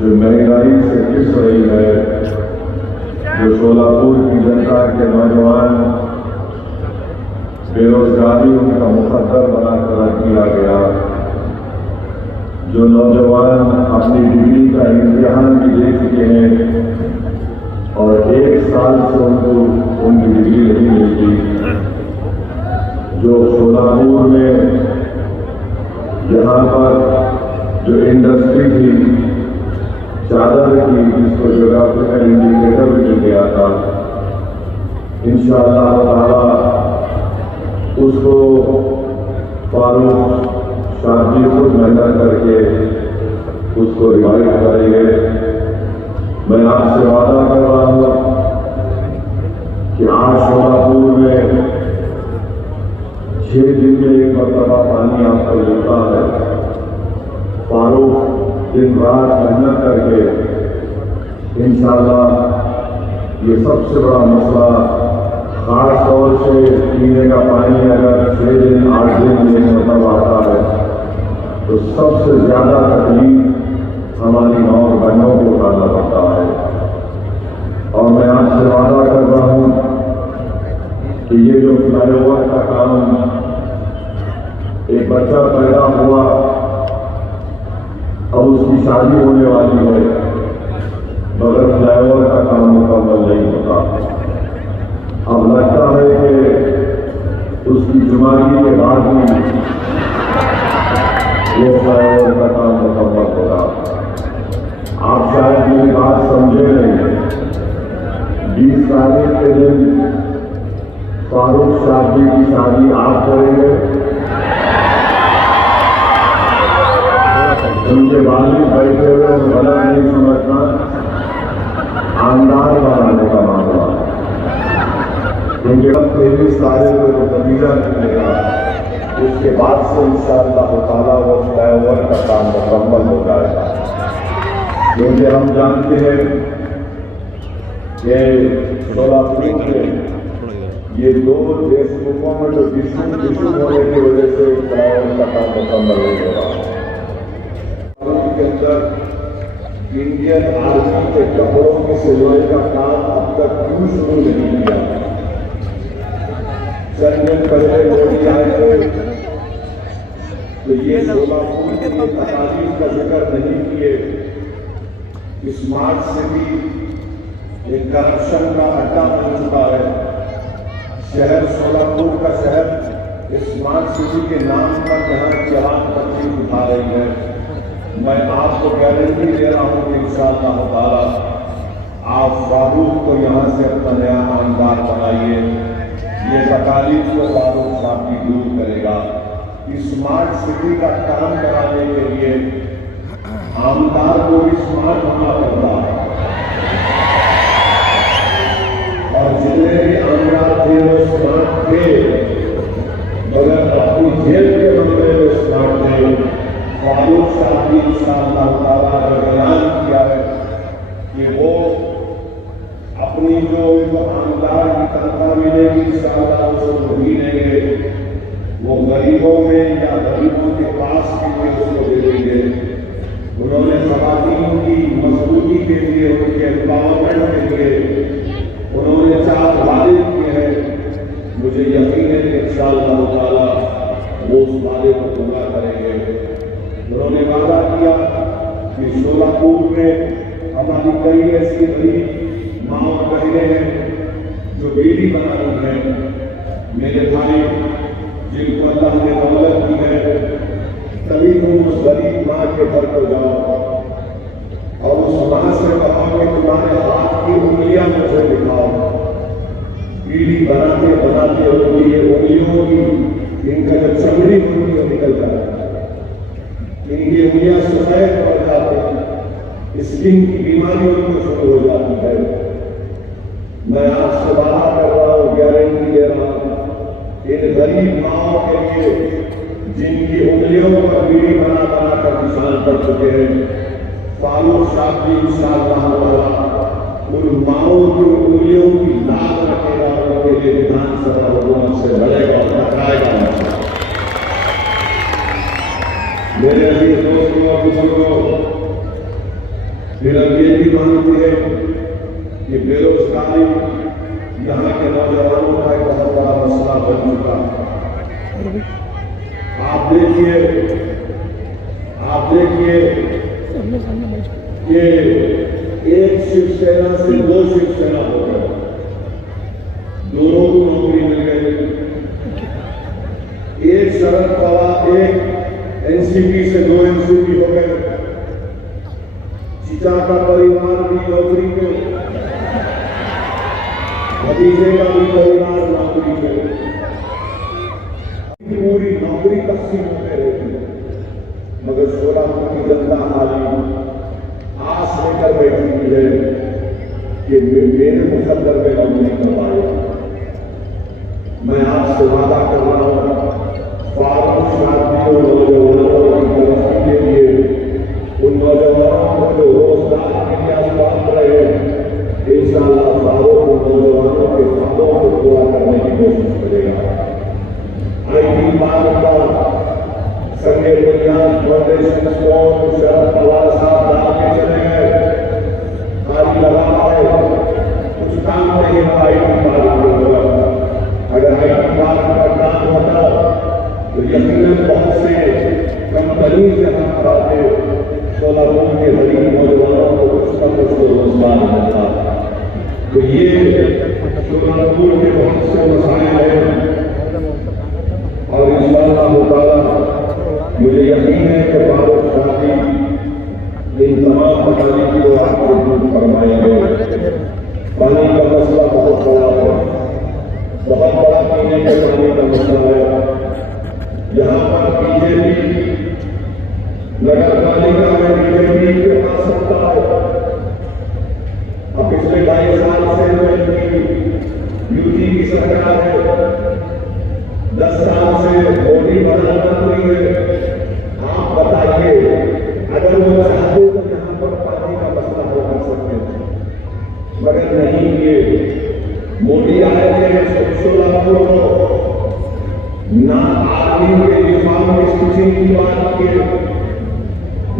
जो महंगाई से पिस रही है, जो सोलापुर की जनता के नौजवान बेरोजगारी उनका मुकद्दर बनाकर रख दिया गया, जो नौजवान अपनी डिग्री का इम्तिहान भी दे चुके हैं और 1 साल से उनको उनकी डिग्री नहीं मिलती, जो सोलापुर में यहाँ पर जो इंडस्ट्री थी चादर की, जिसको ज्योग्राफिकल इंडिकेटर भी मिल गया था, इंशाअल्लाह ताला उसको फारूक शादी खुद मेहनत करके उसको रिवाइव करेंगे। मैं आपसे वादा कर रहा हूं कि आज सोलापुर में 6 दिन में 1 मरतबा पानी आपको मिलता है। फारूक दिन रात मेहनत करके इंशाअल्लाह ये सबसे बड़ा मसला, खास तौर से पीने का पानी अगर 6 दिन 8 दिन में 1 मरतबा आता है तो सबसे ज्यादा तकलीफ हमारी माँ और बहनों को उठाना पड़ता है। और मैं आपसे वादा कर रहा हूं कि ये जो फ्लाईओवर का काम, एक बच्चा पैदा हुआ अब उसकी शादी होने वाली है, मगर फ्लाईओवर का काम मुकम्मल नहीं होता। अब लगता है कि उसकी जुमारी के बाद में ये फ्लाईओवर का काम मुकम्मल होगा। आप शायद मेरी बात समझे नहीं। 20 तारीख के दिन फारूक शादी की शादी आप करेंगे, उनके वालिद बैठे हुए गलत नहीं समझना, आमदार बनाने का मामला, क्योंकि 23 तारीख को जो नतीजा निकलेगा उसके बाद से इंशाअल्लाह ताला वो फ्लाईओवर का काम मुकम्मल हो जाएगा। क्योंकि हम जानते हैं कि सोलापुर में ये 2 देशमुखों में जो विष्णु होने की वजह से फ्लाईओवर का काम मुकम्मल नहीं हो रहा। के अंदर इंडियन आर्मी के कपड़ों की सिलाई का काम अब तक क्यों शुरू नहीं किया? चंद दिन पहले मोदी आए थे तो ये सोलापुर की तकालीफ का जिक्र नहीं किए। स्मार्ट सिटी एक करप्शन का अड्डा बन चुका है। शहर सोलापुर का शहर स्मार्ट सिटी के नाम पर जहां जहां तकलीफ उठा रही है, मैं आपको गारंटी दे रहा हूं कि इंशाअल्लाह ताला आप फारूक को यहां से अपना नया आमदार बनाइए। ये तकालीफ को फारूक साहब की दूर करेगा। स्मार्ट सिटी का काम कराने के लिए आमदार को भी स्मार्ट होना पड़ता है, और जितने भी आमदार थे वो स्मार्ट थे, मगर अपनी जेल के मामले में स्मार्ट थे। फारूक साहब ने इंशाअल्लाह ताला ऐलान किया है कि वो अपनी जो आमदार की तनख्वाह मिलेगी इंशाअल्लाह उसको मिलेंगे, वो गरीबों में या गरीबों के पास भी उसको दे देंगे। उन्होंने खवातीन की मजबूती के लिए, उनके एम्पावरमेंट के लिए उन्होंने 4 वादे किए हैं। मुझे यकीन है कि इंशाअल्लाह ताला वो उस वादे को पूरा करेंगे। उन्होंने वादा किया कि सोलापुर में हमारी कई ऐसी गरीब माँ और बहनें हैं जो बेटी बना रही हैं। मेरे भाई जिनको अल्लाह ने दौलत दी है, तभी तुम उस गरीब माँ के घर को जाओ और उस माँ से कहो कि तुम्हारे हाथ की उंगलियां मुझे दिखाओ। पीढ़ी बनाते बनाते उनकी ये उंगलियों की, इनका जो चमड़ी होती है निकल जाए, इनकी उंगलियां सफेद पड़ जाती हैं, स्किन की बीमारी उनको शुरू हो जाती है। मैं आपसे वादा कर रहा हूं, गारंटी दे रहा हूं, इन गरीब माओं के लिए जिनकी उंगलियों पर बीड़ी बना बना कर निशान पड़ चुके हैं, फारूक साहब भी इंशाअल्लाह उन माओं की उंगलियों की लाभ रखेगा, उनके लिए विधानसभा हुकूमत से लड़ेगा और टकराएगा। मेरे अभी दोस्तों और बुजुर्गों, फिर अब ये भी मानती है कि बेरोजगारी यहाँ के नौजवानों का एक बहुत बड़ा मसला बन चुका है। आप देखिए कि एक शिवसेना से 2 शिवसेना हो गए, दोनों को नौकरी मिल गई। एक शरद पवार, एक एनसीपी से 2 एनसीपी हो गए। चीचा का परिवार भी नौकरी पे, भतीजे का भी परिवार नौकरी पे, पूरी नौकरी तकसीम होते रहती है। मगर सोलापुर की जनता हमारी आस लेकर बैठी हुई है कि मेरे मुकद्दर में नौकरी करवाएगा। मैं आपसे वादा कर रहा हूं, फारूक साथियों नौजवानों की तरक्की के लिए, उन नौजवानों को जो रोजगार के लिए आसपास रहे, इंशाअल्लाह फारूक उन नौजवानों के ख्वाबों को पूरा करने की कोशिश करेगा। आई बात का संजय विज्ञान फाउंडेशन स्टोर शरद पवार साहब डाल के चले गए, आज लगा है कुछ काम नहीं हुआ। अगर आई बात का काम होता तो यकीनन बहुत से कंपनी से हम आते सोलापुर के गरीब नौजवानों को कुछ न कुछ रोजगार मिलता। तो ये सोलापुर के बहुत से मसाइल हैं और इंशाअल्लाह ताला मुझे यकीन है कि फारूक साथी इन तमाम मसाइल को आपको दूर फरमाएंगे। पानी का मसला बहुत बड़ा है, बहुत बड़ा पीने के पानी का मसला है। यहाँ पर बीजेपी नगर पालिका में बीजेपी के पास सत्ता है। अब पिछले 22 साल से यूपी की सरकार है, 10 साल से मोदी प्रधानमंत्री है। आप बताइए, अगर वो चाहते तो यहाँ पर पानी का मसला हल कर सकते थे, मगर नहीं। ये मोदी आए थे सोलापुर को ना आदमी के रिफॉर्म की स्थिति की बात की,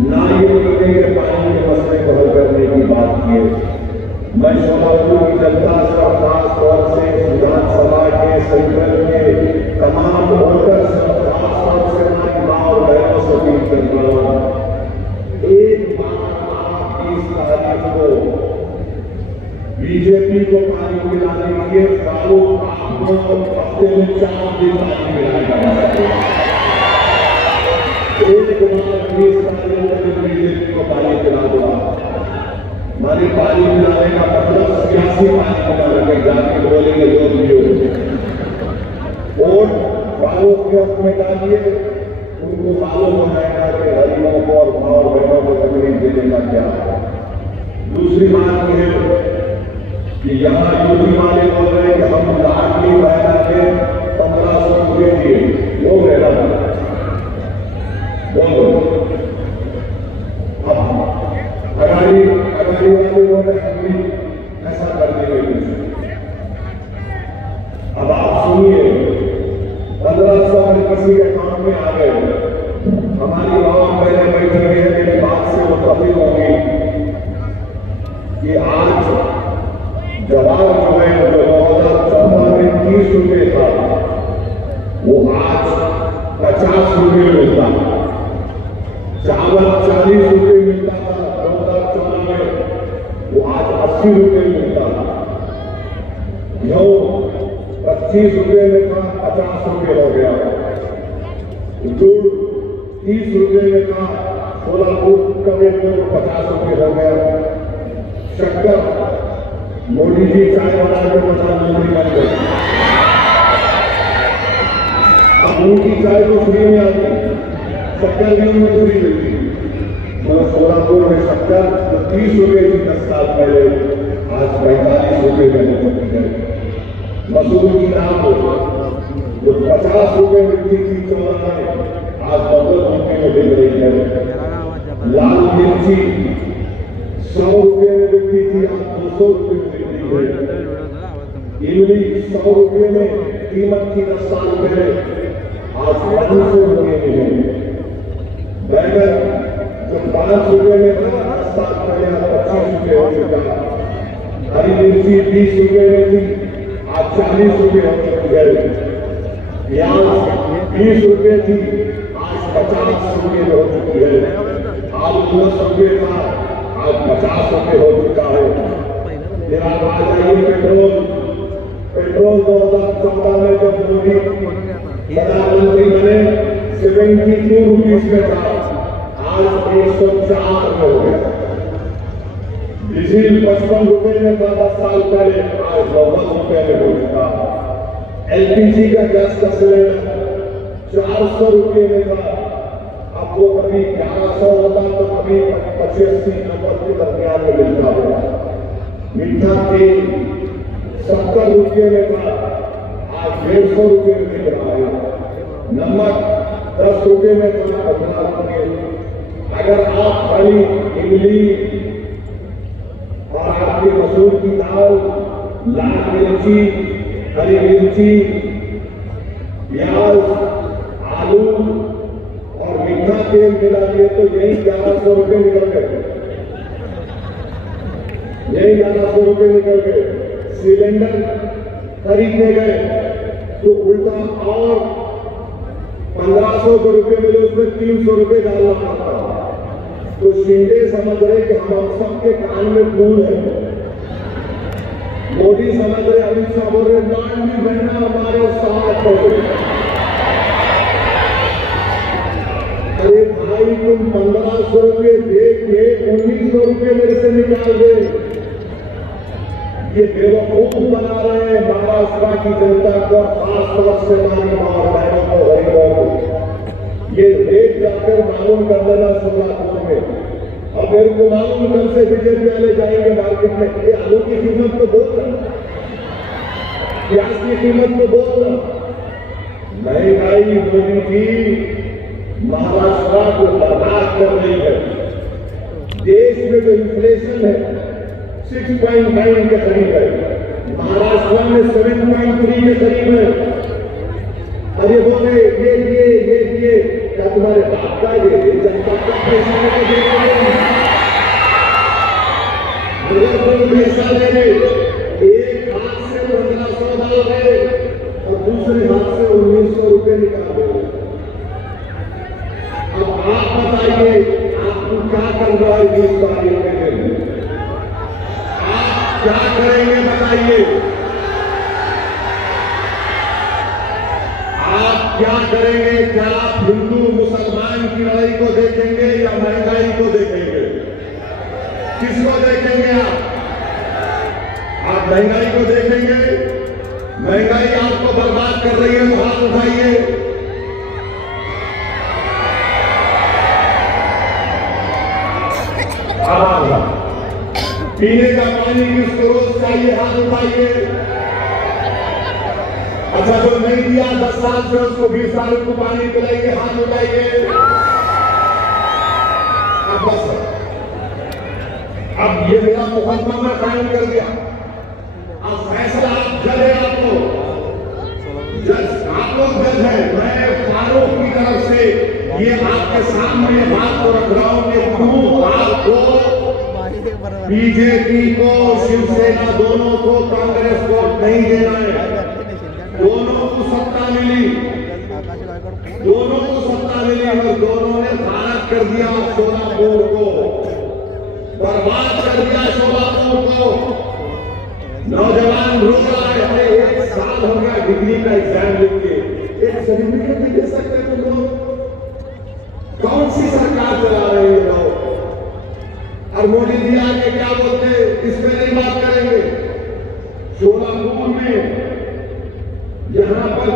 ना ये पीने के पानी के मसले को हल करने की बात की। मैं सोलापुर की जनता से खास तौर से विधानसभा के सेंट्रल के तमाम वोटर्स खास तौर से हमारी माँ और बहनों से अपील करता हूँ, एक बार आप 20 तारीख को बीजेपी को पानी पिलाने के लिए फारूक आपको हफ्ते में 4 दिन पानी पिलाएगा। एक बार 20 तारीख को बीजेपी को पानी पिला दो। माने पानी पिलाने का मतलब सियासी पानी पिलाने के जाके बोलेंगे जो भी वोट फारूक के हक में डालिए, उनको मालूम हो जाएगा कि गरीबों को और माँ और बहनों को तकलीफ देने का क्या है। दूसरी बात यह है कि यहाँ यूपी वाले बोल रहे हैं कि हम लाडली बहना के 1500 रुपये दिए, वो रहना बोलो। अगाड़ी वाले बोल रहे हैं ऐसा कर देंगे। अब आप सुनिए, 1500 किसी के अकाउंट में आ गए। हमारी गाँव पहले बैठक है, मेरी बात से मुतफिक होंगी कि आज जवाब जो है जो 2014 में 30 रुपये था, वो आज 50 रुपये मिलता है। चावल 40 रुपये मिलता था 2014 में, वो आज 80 रुपये मिलता है। गेहूं 25 रुपये में था, 50 रुपये हो गया। गुड़ 30 रुपये में था, सोलापुर का रेट में 50 रुपये हो गया। शक्कर मोदी जी चाय बना के प्रधानमंत्री बन गए, अब उनकी चाय तो फ्री में आती, शक्कर भी उनको फ्री मिलती। मतलब सोलापुर में शक्कर 30 रुपये थी 10 साल पहले, आज 45 रुपये में पहुंच गए। मसूर की दाम जो 50 रुपये मिलती थी 14 में, आज 15 रुपये में बिक रही है। लाल मिर्ची 100 रुपये में बिकती थी, आज 200 रुपये में बिक रही है। इमली 100 रुपये में कीमत थी 10 साल पहले, आज 500 रुपये में है। बैगन जो 5 रुपये में 10 साल पहले हरी मिर्ची 20 रुपए में थी, आज 40 रुपए हो चुकी है। प्याज 20 रुपए थी, आज 50 रुपए हो चुकी है। आलू 10 रुपए था, आज 50 रुपए हो चुका है। फिर आप आ जाइए पेट्रोल 2014 में जब मोदी प्रधानमंत्री बने 72 रुपीज में था, आज 104 में हो गया। डीजल 55 रुपए में था 10 साल पहले, आज 90 रुपए में हो चुका। एलपीजी का गैस का सिलेंडर 400 रुपए में था, अब वो कभी 1100 होता तो कभी 85-90 के दरमियान में मिलता होगा। मीठा तेल 70 रुपये में था, आज 150 रुपये में मिल रहा है। नमक 10 रुपये में था, 15 रुपये। अगर आप खाली इमली और आपकी मसूर की दाल, लाल मिर्ची, हरी मिर्ची, प्याज, आलू और मीठा तेल मिला दिए तो यही 1100 रुपये निकल गए, यही 1100 रुपये निकल गए। सिलेंडर खरीदने गए तो उल्टा और 1500 रुपये मिले, उसमें 300 रुपये डालना पड़ता। तो शिंदे समझ रहे कि हम सबके कान में फूल है, मोदी समझ रहे, अमित शाह बोल रहे भी बनना हमारे साथ है। अरे भाई तुम 1500 रुपये दे के 1900 रुपये मेरे से निकाल गए। ये बेवकूफ बना रहे हैं महाराष्ट्र की जनता को, खासतौर से हमारी मां और बहनों को, गरीबों को। ये रेट जाकर मालूम कर देना सोलापुर में। और मेरे को मालूम कल से बीजेपी वाले जाएंगे मार्केट में, ये आलू की कीमत तो बोल रहा, प्याज की कीमत तो बोल रहा। महंगाई मोदी जी महाराष्ट्र को बर्बाद कर रही है। देश में जो इन्फ्लेशन है 6.9 के करीब है, महाराष्ट्र में 7.3 के करीब है। और ये बोले ये क्या तुम्हारे बाप का ये जनता का पैसा लेकर दे रहे हैं? पैसा ले रहे, एक हाथ से 1500 डाल रहे और दूसरे हाथ से 1900 रुपये निकाल रहे। अब आप बताइए आपको क्या कर रहा है 20 तारीख के दिन? क्या करेंगे बताइए? आप क्या करेंगे? क्या आप हिंदू मुसलमान की लड़ाई को देखेंगे या महंगाई को देखेंगे? किसको देखेंगे आप? आप महंगाई को देखेंगे? महंगाई आपको बर्बाद कर रही है तो हाथ उठाइए। पीने का पानी किसको रोज चाहिए? हाथ उठाइए। अच्छा जो नहीं दिया 10 साल से उसको 20 साल को पानी पिलाइए, हाथ उठाइए। अब बस, अब ये मेरा मुकदमा मैं कायम कर दिया। अब फैसला आप जज है, आपको जज आप लोग जज है। मैं फारूक की तरफ से ये आपके सामने बात को रख रहा हूं कि क्यों आपको बीजेपी को, शिवसेना दोनों को, कांग्रेस को नहीं देना है। दोनों को सत्ता मिली, दोनों को सत्ता मिली और दोनों ने भारत कर दिया सोलापुर को, बर्बाद कर दिया सोलापुर को। नौजवान रो रहा है, हमें 1 साल हो गया डिग्री का एग्जाम लिख के, एक सर्टिफिकेट नहीं दे सकते तुम लोग? कौन सी सरकार चला रहे हैं लोग? और मोदी जी आके क्या बोलते हैं, इस पर नहीं बात करेंगे। सोलापुर में जहां पर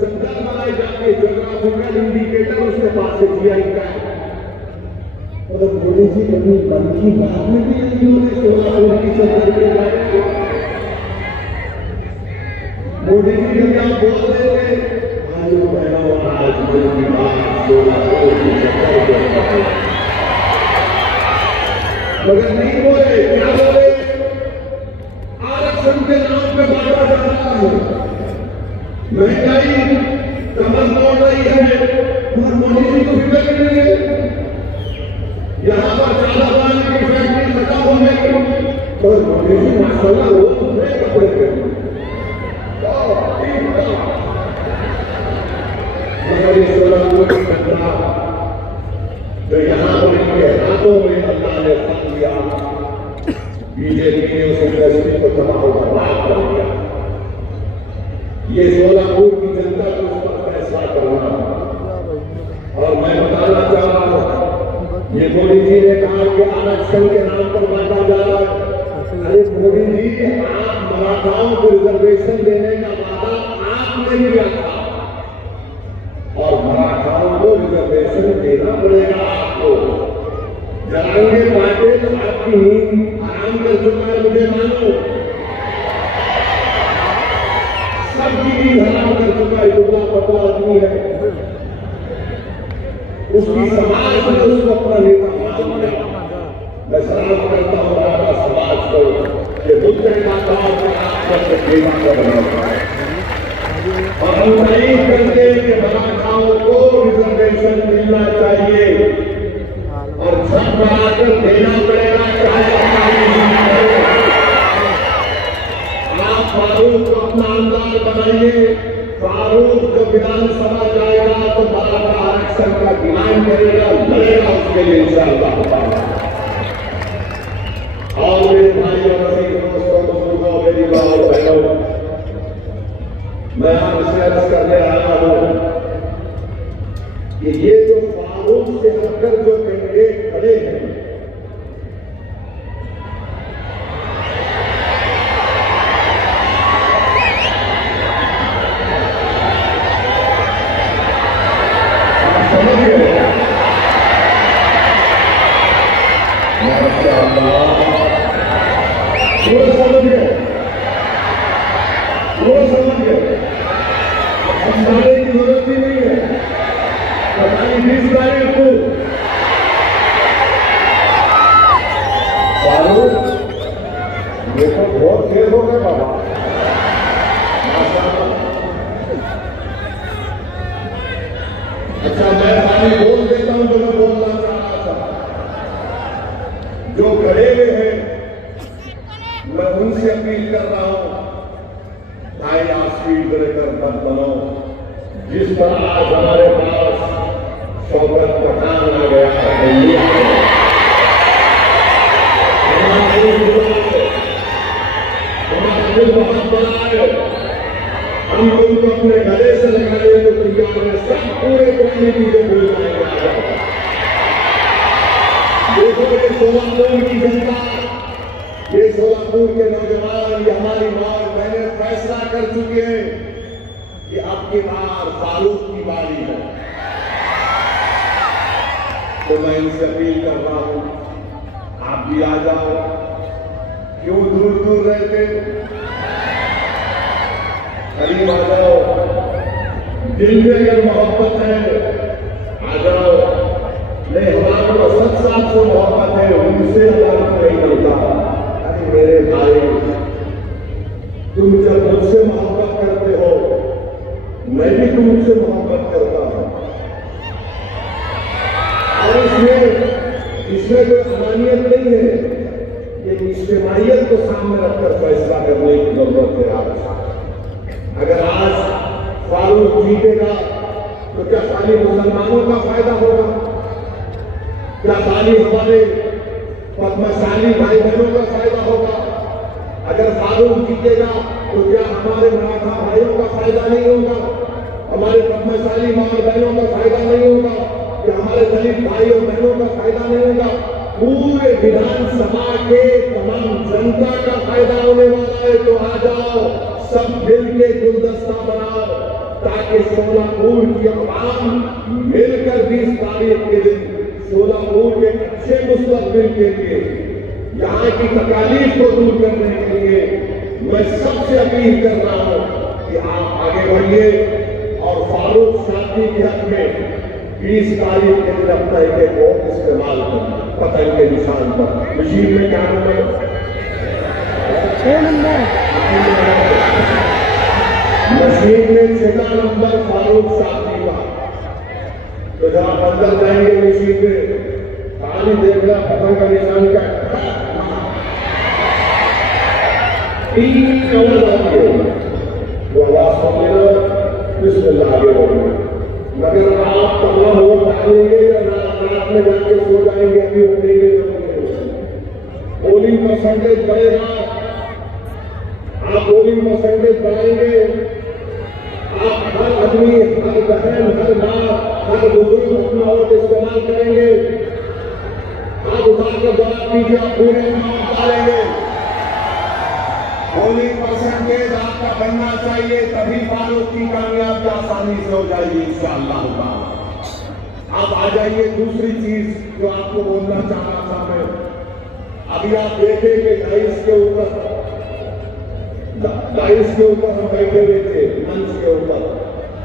जंगल बनाए जाके ज्योग्राफिकल इंडिकेटर उसके पास से जीआई का है, मतलब मोदी जी कभी मन की बात में भी इन्होंने सोलापुर की सरकार के बारे मोदी जी जब क्या बोल रहे थे, आज मन की बात सोलापुर की सरकार, मगर नहीं बोले। क्या बोले? आरक्षण के नाम पे बांटा जा रहा है, महंगाई कमर तोड़ रही है और मोदी जी को फिक्र नहीं है। यहाँ पर चालाबान की फैक्ट्री खत्म हो गई, तो मोदी जी माशाल्लाह वो नए कपड़े पहने, मगर ये 16 कोटी घटना जो यहाँ पर इनके हाथों में अल्लाह ने फल दिया, बीजेपी ने उस इंडस्ट्री को तबाह बर्बाद कर दिया। ये 16 कोटी की जनता को उस पर फैसला करना। और मैं बताना चाह रहा हूँ, ये मोदी जी ने कहा कि आरक्षण के नाम पर बांटा जा रहा है। अरे मोदी जी, आप मराठाओं को रिजर्वेशन देने का वादा आपने भी रखा और मराठाओं को रिजर्वेशन देना पड़ेगा आपको। जलाएंगे बांटे तो आपकी नींद आराम कर चुका है, मुझे मानो सबकी नींद हराम कर चुका है। दुबला पतला आदमी है, उसकी समाज में उसको अपना नेता मानना। मैं सलाम करता हूँ आपका समाज को कि बुद्ध माताओं को आप सबसे सेवा करना और हम नहीं करते कि मराठाओं को रिजर्वेशन मिलना चाहिए और छत बनाकर देना पड़ेगा, चाहे आप फारूक को अपना अंदाज बनाइए। फारूक जब विधानसभा जाएगा तो मराठा आरक्षण का डिमांड करेगा, लड़ेगा उसके लिए इंशाअल्लाह। और मेरे भाइयों और दोस्तों, बुजुर्गों, मेरी माँ और बहनों, मैं आपसे अर्ज करने आया हूं कि ये जो फारूक से हटकर जो कैंडिडेट खड़े हैं, समझाने की जरूरत ही नहीं है। बताइए 20 तारीख को फारूक, ये तो बहुत तेज हो गए बाबा। अच्छा, मैं खाली बोल देता हूं जो मैं बोलना चाह रहा था। जो खड़े हुए हैं मैं उनसे अपील कर रहा हूं, भाई आप स्पीड ब्रेकर मत बनो। जिस तरह आज हमारे पास शौकत पठान आ गया है, बहुत बड़ा है, हम उनको अपने गले से लगाने को तैयार है। सब पूरे पुरानी चीजें भूल जाएंगे। देखो ये सोलापुर की जनता, ये सोलापुर के नौजवान, ये हमारी मां और बहनें फैसला कर चुके हैं कि अब की बार फारूक की बारी है। तो मैं इनसे अपील कर रहा हूं, आप भी आ जाओ। क्यों दूर दूर रहते, करीब आ जाओ। दिल में अगर मोहब्बत है आ जाओ। नहीं, हमारे को 7 साल से मोहब्बत है, उनसे हमारा नहीं मिलता। अरे मेरे भाई, तुम जब मुझसे मोहब्बत करते हो, मैं भी तुमसे मोहब्बत करता हूं। और इसमें कोई अमानियत नहीं है, ये इज्तिमाइयत को सामने रखकर फैसला करने की जरूरत है। आज अगर आज फारूक जीतेगा तो क्या खाली मुसलमानों का फायदा होगा? क्या खाली हमारे पद्मशाली भाई बहनों का फायदा होगा? अगर फारूक जीतेगा तो क्या हमारे मराठा भाइयों का फायदा नहीं होगा? हमारे पद्मशाली मां बहनों का फायदा नहीं होगा? क्या हमारे दलित भाई और बहनों का फायदा नहीं होगा? पूरे विधानसभा के तमाम जनता का फायदा होने वाला है। तो आ जाओ, सब मिल के गुलदस्ता बनाओ ताकि सोलापुर की आवाम मिलकर 20 तारीख के दिन सोलापुर के अच्छे मुस्तकबिल के लिए, यहाँ की तकालीफ को दूर करने के लिए मैं सबसे अपील कर रहा हूं कि आप आगे बढ़िए और फारूक साथी के हक में 20 तारीख के दिन अपना एक वोट इस्तेमाल करें पतंग के निशान पर। मशीन में क्या नंबर? 6 नंबर। मशीन में 6 नंबर फारूक साथी का। तो जब आप अंदर जाएंगे मशीन में, खाली देखना पतंग का निशान का 3 आवाज आती है, वो आवाज सुन लेना, बिस्मिल्लाह आगे बढ़ो। मगर आप तबला हो डालेंगे या रात में जाके सो जाएंगे, अभी उठेंगे तो पोलिंग परसेंटेज बढ़ेगा, आप पोलिंग परसेंटेज बढ़ाएंगे, आप हर आदमी, हर बहन, हर माँ, हर बुजुर्ग अपना वोट इस्तेमाल करेंगे, आप उठाकर जवाब दीजिए, आप पूरे वोट डालेंगे। पोलिंग परसेंटेज आपका बनना चाहिए, तभी फारूक की कामयाबी आसानी से हो जाएगी इंशाअल्लाह ताला। आप आ जाइए, दूसरी चीज जो आपको बोलना चाह रहा था मैं, अभी आप देखेंगे डाइस के ऊपर हम बैठे हुए थे, मंच के ऊपर,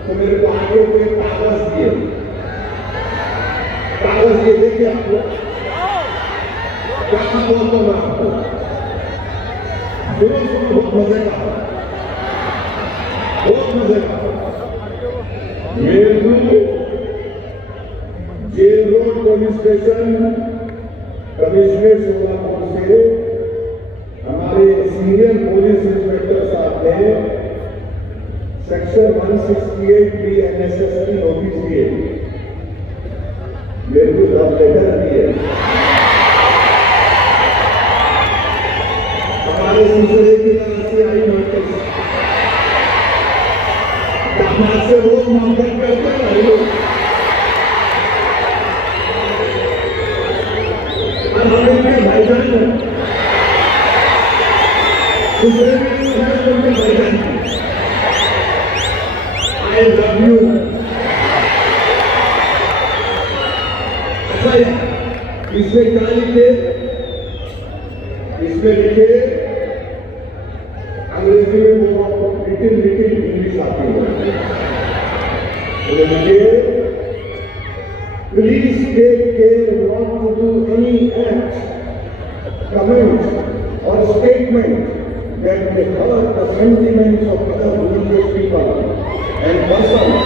तो मेरे को आगे को एक कागज दिए, देखिए आप लोग क्या बोलता हूँ आपको, बहुत मजे का, बहुत मजे का। Jail road police station commissionerate Solapur से हमारे सीनियर पुलिस इंस्पेक्टर साहब ने सेक्शन 168 BNSS की नोटिस दिए, मेरे को लव लेटर दिए, हमारे सिलसिले की तरफ से आई नोटिस, से रोज मांगन करते हैं और हमें भाईजान दूसरे उनके भाईजान, आई लव यू। अच्छा, इसमें क्या लिखे, इसमें लिखे अंग्रेजी में, वो आपको लिटिल इंग्लिश आती है, please take care not to do any act, comment or statement that may hurt the sentiments of other religious people and persons,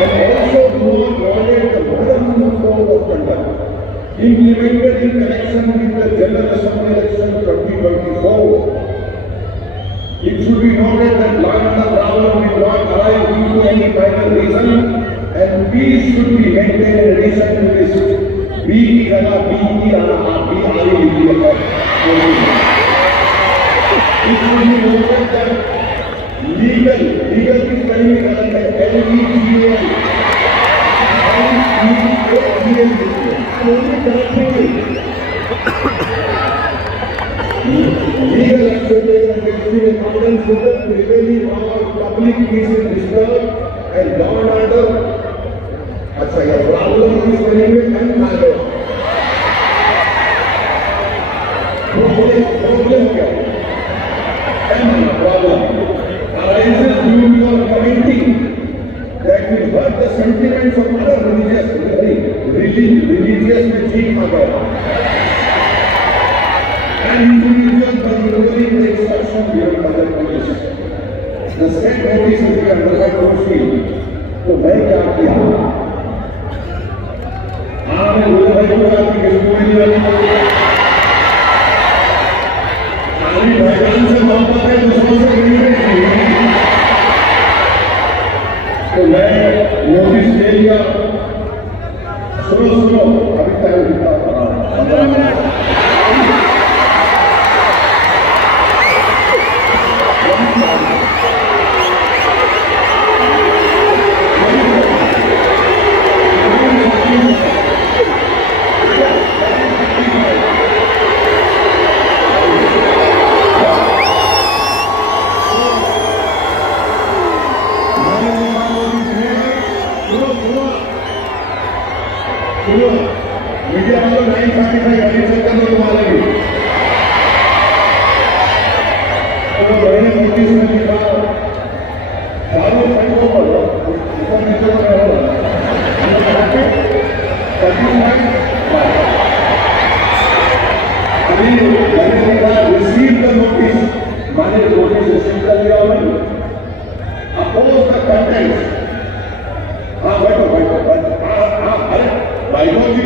and also do not violate the modern code of conduct implemented in connection with the General Assembly election 2024. It should be noted that law and order problem will not arise due to any final reason, and peace should be maintained in addition to this. B की जगह B की आप भी आगे लिखिएगा। It should be noted that legal की spelling गलत है, LEGAL, legal action taken in accordance with the prevailing law of public peace is disturbed and law and order. अच्छा, ये प्रॉब्लम की स्पेलिंग में एन आ गया, प्रॉब्लम क्या है, an problem arises due to your commenting that will hurt the sentiments of other religious में ठीक आ गया, and individuals by ignoring the instruction given by the police. The state notice is the underlying proceeding. तो मैं क्या किया, आपने बोले भाई को कहा कि किसको नहीं वाली खाली भाईजान से मोहब्बत है, दूसरों से नहीं है, तो मैं नोटिस ले लिया। सुनो अभी तक मीडिया वालों 9:45 गाड़ी से कम तो मारेंगे, तो मैंने नोटिस में लिखा चारों साइडों पर ऊपर नीचे में हो अभी मैंने लिखा रिसीव द नोटिस, मैंने नोटिस रिसीव कर लिया, मैंने अपोज द कंटेंट। हाँ बैठो अरे भाईजान जी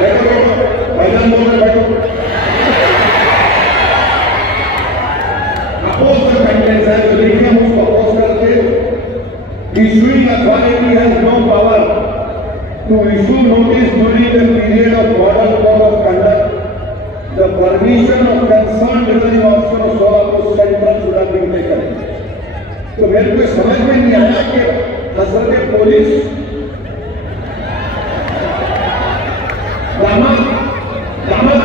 बैठो, भाईजान बोल रहे बैठो, issue notice during the period of model code of conduct, the permission of concerned returning officer of Solapur Central should have been taken. तो मेरे को समझ में नहीं आया कि हजरत पुलिस दामाद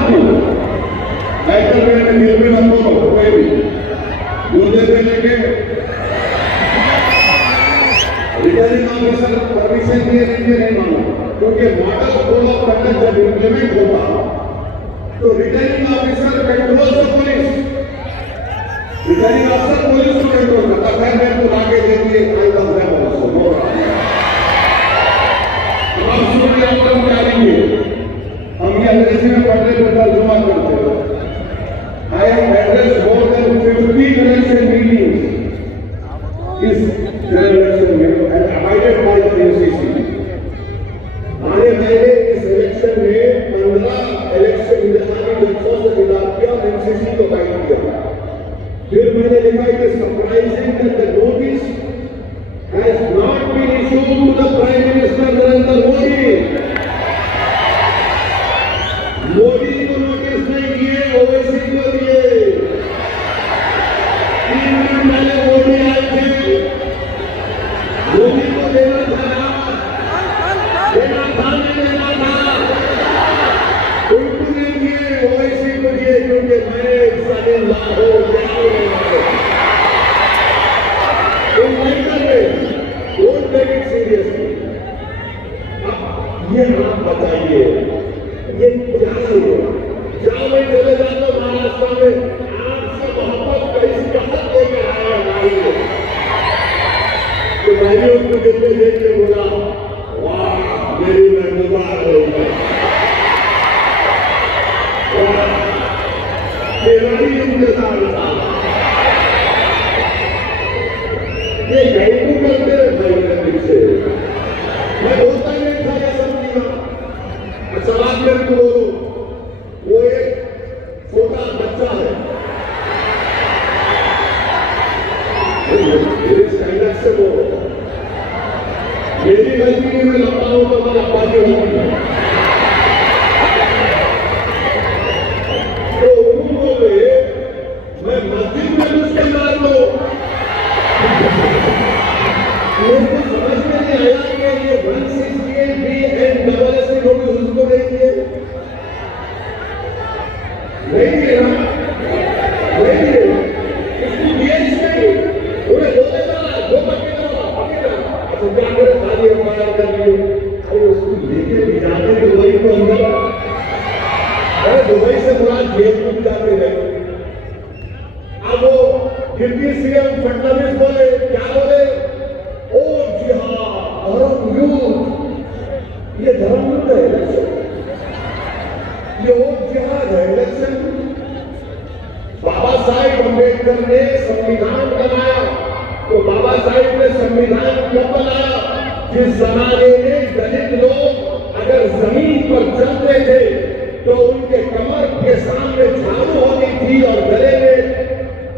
को आयकर में निर्भय मत हो कोई भी दूसरे पे लेके रिटर्निंग ऑफिसर परमिशन दिए नहीं मानो, क्योंकि मॉडल कोड ऑफ कंडक्ट जब इम्प्लीमेंट होगा तो returning officer control the police, returning officer police को कंट्रोल करता है। मेरे को आगे देती है I love them also no हम सुनिए हम क्या करेंगे, हम ये अंग्रेजी में पढ़ने पर तर्जुमा करते हैं। I have addressed more than 50 election meetings इस election में and abided by the MCC. आने वाले इस इलेक्शन में 15 इलेक्शन इंतजामी जजों से खिलाफ किया और MCC को गाइड किया। फिर मैंने लिखा कि surprising that the notice has not been issued to the prime minister Narendra Modi. Modi को नोटिस नहीं दिए, ओवैसी को दिए। 3 दिन पहले मोदी आए थे, मोदी को देना था नहीं देना था, उनको नहीं दिए, ओवैसी को दिए, क्योंकि मैंने सारे Lahore don't take it seriously. ये आप बताइए ये क्या है? जहाँ मैं चले जाता हूँ महाराष्ट्र में, आपसे मोहब्बत का इस कदर लेकर आया हमारे लिए, तो मैंने उनको देखते देख के बोला वाह मेरी महबूबा हो गई, मेरा भी इंतजार था। ये गैबू करते रहे भाई मेरे पीछे, मैं बोलता नहीं था ये सब चीज़। अच्छा बात मेरे को बोलो, वो एक छोटा बच्चा है, मेरे स्टैंडर्ड से वो मेरी गलती नहीं, मैं लंबा हूं तो मैं लंबा की गलती है। तो उन्होंने मैं मस्जिद में उसके मार लो, मुझको समझ में नहीं आया कि ये 168B नोटिस उसको नहीं दिए, नहीं दिए ना, नहीं दिए, इसको दिए इसमें उन्हें बोले था दो पकेड़ा अच्छा क्या करे सारी एफआईआर कर लिए। अरे उसको लेके भी जाते दुबई को अंदर, अरे दुबई से थोड़ा जेल में जाते रहे। अब वो डिप्टी सीएम फडणवीस बोले क्या बोले, ओ जिहाद धर्म युद्ध, ये धर्म युद्ध है इलेक्शन, ये ओ जिहाद है इलेक्शन। बाबा साहेब अम्बेडकर ने संविधान बनाया, तो बाबा साहेब ने संविधान क्यों बनाया? जिस जमाने में दलित लोग अगर जमीन पर चलते थे तो उनके कमर के सामने झाड़ू होती थी और गले में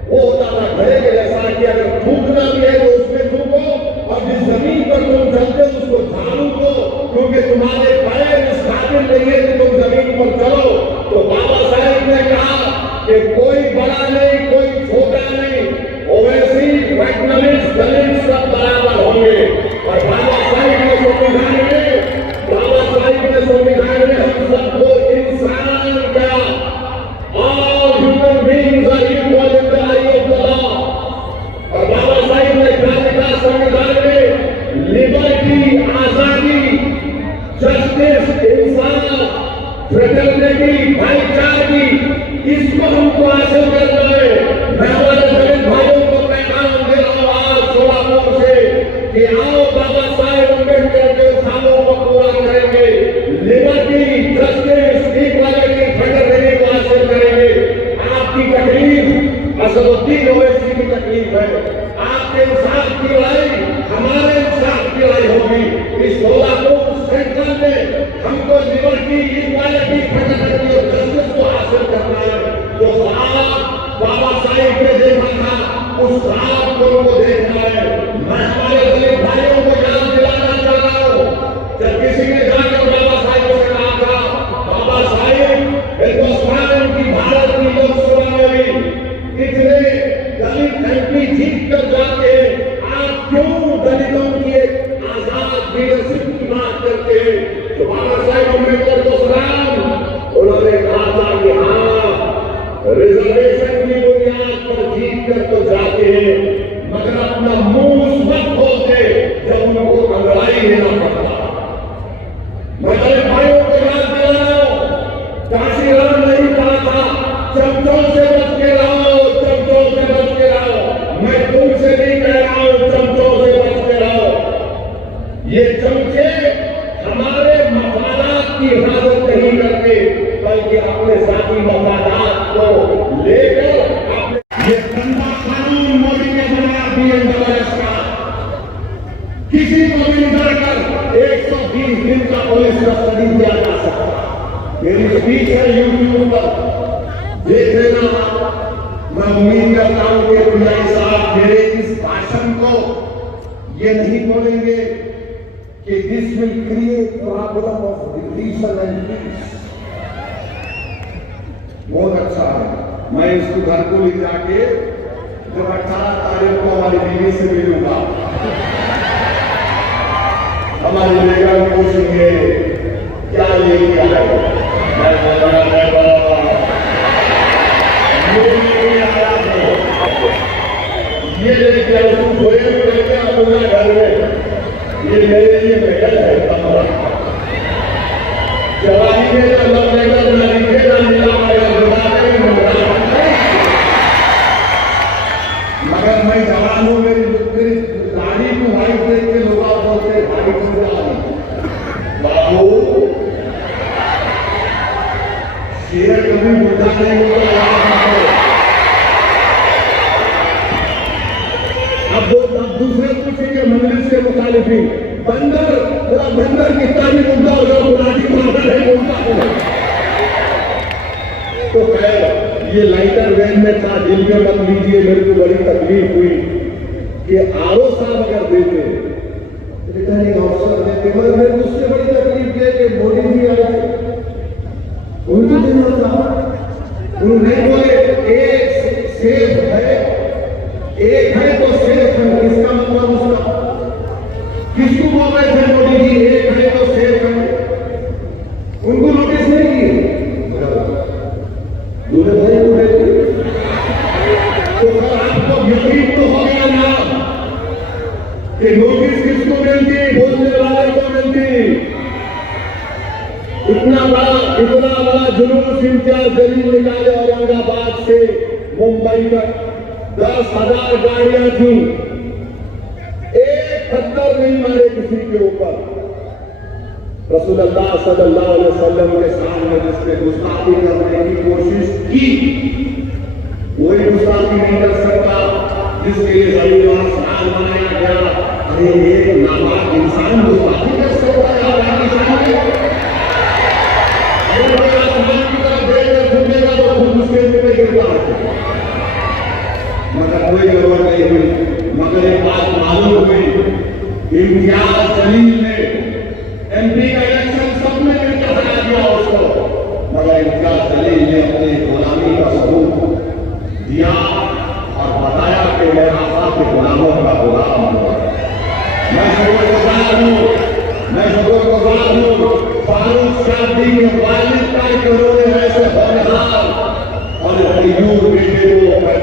वो होता था घड़े के जैसा कि अगर थूकना भी है तो उसमें थूको, और जिस जमीन पर तुम चलते हो उसको झाड़ू दो, क्योंकि तुम्हारे पैर इस काबिल नहीं है कि तुम जमीन पर चलो। तो बाबा साहेब ने कहा कि कोई बड़ा नहीं कोई छोटा नहीं, ओवैसी फडणवीस दलित सब बराबर होंगे। और बाबा साहेब ने संविधान में हम सबको इंसान का all human beings are equal in the eye of the law। और बाबा साहिब ने क्या लिखा संविधान में? लिबर्टी, आजादी, जस्टिस, इंसाफ, फ्रेटर्निटी, भाईचारगी, इसको हमको हासिल करना है। मैं हमारे दलित भाइयों को पैगाम दे रहा हूँ आज सोलापुर से कि आओ बाबा साहेब अम्बेडकर के ख्वाबों को पूरा करेंगे, लिबर्टी, जस्टिस, इक्वालिटी, फ्रेटर्निटी को हासिल करेंगे। आपकी तकलीफ असदुद्दीन ओवैसी की तकलीफ है, आपके इंसाफ की लड़ाई हमारे इंसाफ की लड़ाई होगी। इस सोलापुर सेंट्रल में हमको लिबर्टी, इक्वालिटी, फ्रेटर्निटी और जस्टिस को हासिल करना है। जो बाबा साहिब ने देखा था उस रात को देखना है। मैं हमारे दलित भाइयों हैं, मगर अपना मुंह उस वक्त खोलते जब उनको अंगड़ाई लेना पड़ता। मेरे भाइयों को याद दिलाओ, काशी राम नहीं कहा था चमचों से बच के रहो, चमचों से बच के रहो। मैं तुमसे नहीं कह रहा हूं चमचों से बच के रहो। ये चमचे हमारे मफादात की हिफाजत नहीं करते, बल्कि अपने साथी मफादात को लेकर अपने। ये गंदा कानून मोदी ने बनाया BNWS का, किसी को भी निकाल कर 120 दिन का पुलिस कस्टडी दिया जा सकता। मेरी स्पीच है यूट्यूब पर, देख लेना। मैं उम्मीद करता हूं कि पुजारी साहब मेरे इस भाषण को ये नहीं बोलेंगे कि this will create problem of division and peace. बहुत अच्छा है, मैं इसको घर को ले जाके जब 18 तारीख को हमारी बीवी से मिलूंगा, हमारी बेगम पूछेंगे क्या लेके आए, मैं बोलूंगा ये लेके आए, तुम सोए लेके आऊंगा घर में, ये मेरे लिए महल है कमरा। जवानी में जब लग लेगा तो ना दिखेगा नीला पाएगा, मगर मैं जवान हूं, मेरी गाड़ी को वाइट देख के लोग बोलते गाड़ी को बाबू शेर कभी बुढ़ा नहीं होगा। अब दूसरे पूछेंगे मंदिर से मुखालिफी, बंदर तेरा बंदर कितना भी मुद्दा होगा गुलाटी मारा नहीं बोलता। तो खैर ये लाइटर वैन में था, दिल में मत लीजिए, मेरे को बड़ी तकलीफ हुई कि आरओ साहब अगर देते रिटर्निंग ऑफिसर देते, मगर मेरे को उससे बड़ी तकलीफ है कि मोदी जी आए थे, उनको देना था। उन्होंने बोले एक सेफ है, एक है तो सेफ है, इसका मतलब उसका किसको बोल रहे थे मोदी जी, एक है तो सेफ है, उनको नोटिस नहीं किए, दूल्हे भाई को देते। तो आपको यकीन तो हो गया ना कि नोटिस किसको मिलती, बोलने वाले को मिलती। इतना बड़ा जुलूस इम्तियाज जलील निकाले औरंगाबाद से मुंबई तक, 10,000 गाड़ियां थी, एक पत्थर नहीं मारे किसी के ऊपर। रसूलुल्लाह सल्लल्लाहु अलैहि वसल्लम के सामने जिसने गुस्ताखी करने की कोशिश की, वही गुस्ताखी नहीं कर सकता जिसके लिए जमीन और आसमान बनाया गया। अरे एक नापाक इंसान गुस्ताखी कर सकता है अल्लाह के सामने? अगर आसमान की तरफ देखकर झुकेगा तो खुद उसके ऊपर गिरता है। मगर कोई जरूरत नहीं हुई, मगर एक बात मालूम हुई, इम्तियाज जलील ने MP का इलेक्शन सब में मिलकर हरा दिया उसको, मगर इम्तियाज जलील ने अपनी गुलामी का सबूत दिया और बताया कि मैं आका के गुलामों का गुलाम हूं। मैं शुक्रगुजार हूं फारूक शादी के वालिद का, कि उन्होंने ऐसे होनहार और बेटे को